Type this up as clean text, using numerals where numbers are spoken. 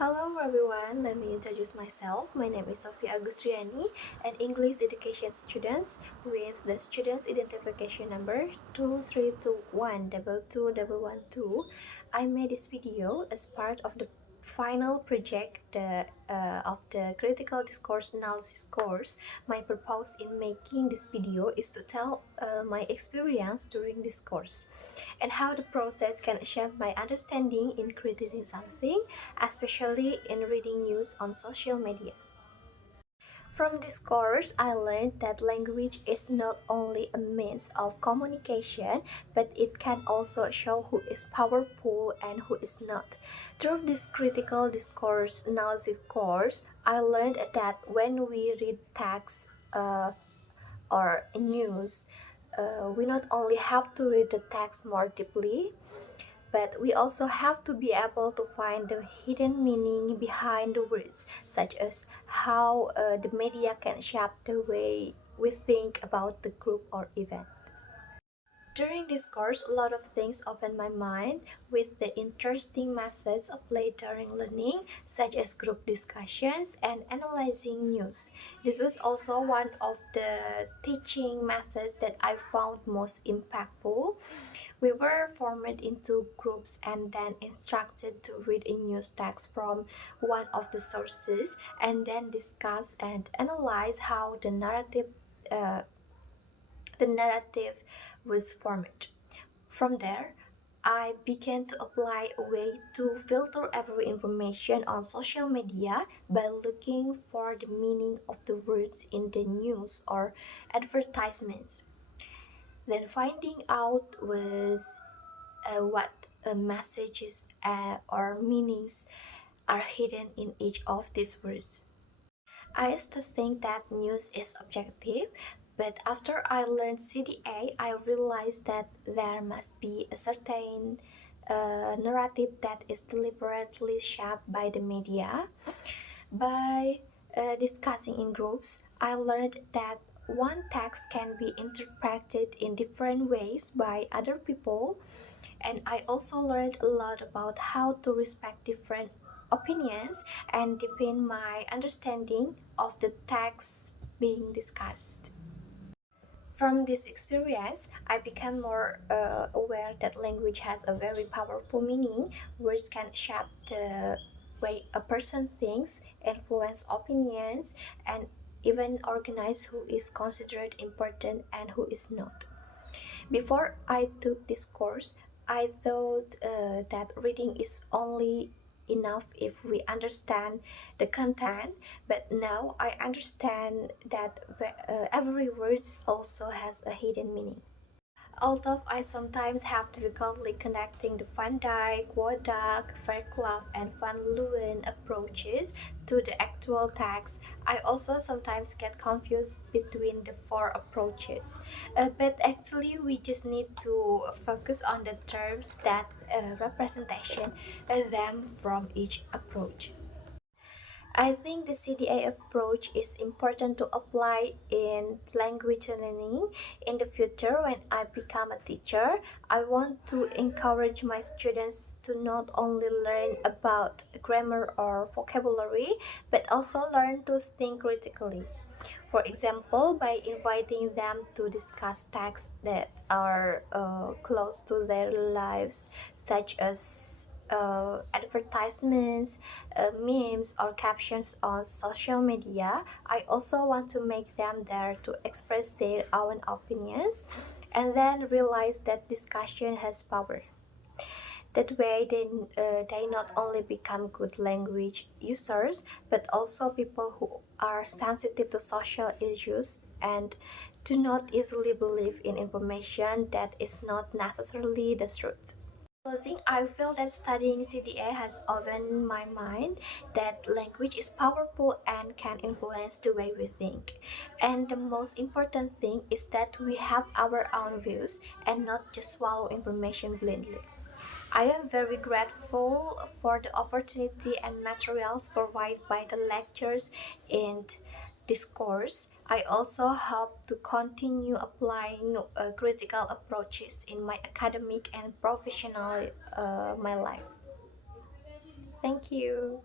Hello everyone, let me introduce myself. My name is Sofi Agustriyani, an English education student with the student's identification number 23212212. I made this video as part of the final project of the critical discourse analysis course. My purpose in making this video is to tell my experience during this course and how the process can shape my understanding in criticizing something, especially in reading news on social media. From this course, I learned that language is not only a means of communication, but it can also show who is powerful and who is not. Through this critical discourse analysis course, I learned that when we read text or news, we not only have to read the text more deeply, but we also have to be able to find the hidden meaning behind the words, such as how the media can shape the way we think about the group or event. During this course, a lot of things opened my mind with the interesting methods applied during learning, such as group discussions and analyzing news. This was also one of the teaching methods that I found most impactful. We were formed into groups and then instructed to read a news text from one of the sources and then discuss and analyze how uh, the narrative was formed. From there, I began to apply a way to filter every information on social media by looking for the meaning of the words in the news or advertisements. Then finding out was what messages or meanings are hidden in each of these words. I used to think that news is objective, but after I learned CDA, I realized that there must be a certain narrative that is deliberately shaped by the media. By discussing in groups, I learned that one text can be interpreted in different ways by other people, and I also learned a lot about how to respect different opinions and deepen my understanding of the text being discussed. From this experience, I became more aware that language has a very powerful meaning. Words can shape the way a person thinks, influence opinions, and even organize who is considered important and who is not. Before I took this course, I thought that reading is only enough if we understand the content, but now I understand that every word also has a hidden meaning. Although I sometimes have difficulty connecting the Van Dyke, Wodak, Fairclough, and Van Leeuwen approaches to the actual text, I also sometimes get confused between the four approaches. But actually, we just need to focus on the terms that representation them from each approach. I think the CDA approach is important to apply in language learning. In the future, when I become a teacher, I want to encourage my students to not only learn about grammar or vocabulary, but also learn to think critically. For example, by inviting them to discuss texts that are close to their lives, such as advertisements, memes, or captions on social media. I also want to make them dare to express their own opinions and then realize that discussion has power. That way, they not only become good language users, but also people who are sensitive to social issues and do not easily believe in information that is not necessarily the truth. Closing, I feel that studying CDA has opened my mind that language is powerful and can influence the way we think. And the most important thing is that we have our own views and not just swallow information blindly. I am very grateful for the opportunity and materials provided by the lectures and discourse. I also hope to continue applying critical approaches in my academic and professional my life. Thank you.